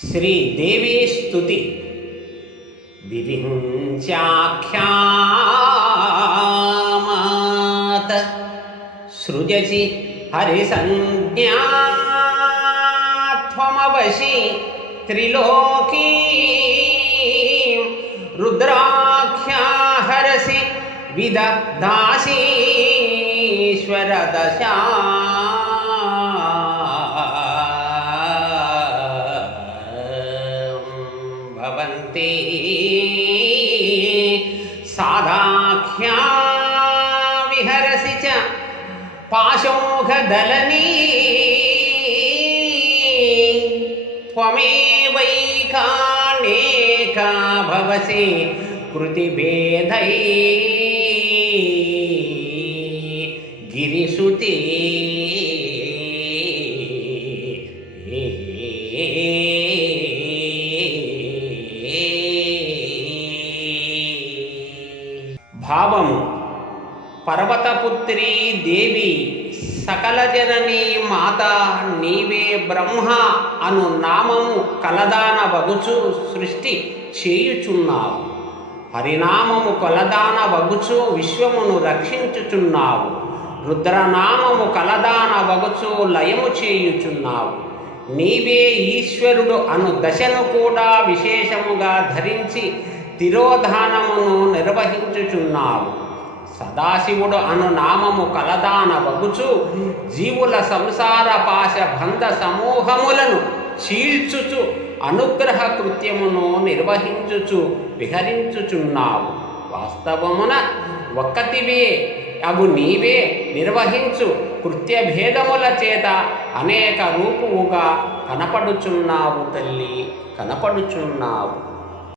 श्री देवी स्तुति विविञ्चाख्यामात। सृजसि हरिसञ्ज्ञात्वमवशि त्रिलोकी रुद्राख्या हरसि विदधासीश्वरदशा भवन्ति। साधाख्या विहरसि च पाशोघदलनी। त्वमेवैकानेका भवसि कृतिभेदै। गिरिसुती। భావము. పర్వతపుత్రి దేవి సకల జనని మాత నీవే బ్రహ్మ అను నామము కలదాన వగుచు సృష్టి చేయుచున్నావు. హరినామము కొలదాన వగుచు విశ్వమును రక్షించుచున్నావు. రుద్రనామము కలదాన వగుచు లయము చేయుచున్నావు. నీవే ఈశ్వరుడు అను దశను కూడా విశేషముగా ధరించి తిరోధానమును నిర్వహించుచున్నావు. సదాశివుడు అను నామము కలదాన వగుచు జీవుల సంసార పాశ బంధ సమూహములను చీల్చుచు అనుగ్రహ కృత్యమును నిర్వహించుచు విహరించుచున్నావు. వాస్తవమున ఒక్కతివే అగు నీవే నిర్వహించు కృత్యభేదముల చేత అనేక రూపువుగా కనపడుచున్నావు తల్లి కనపడుచున్నావు.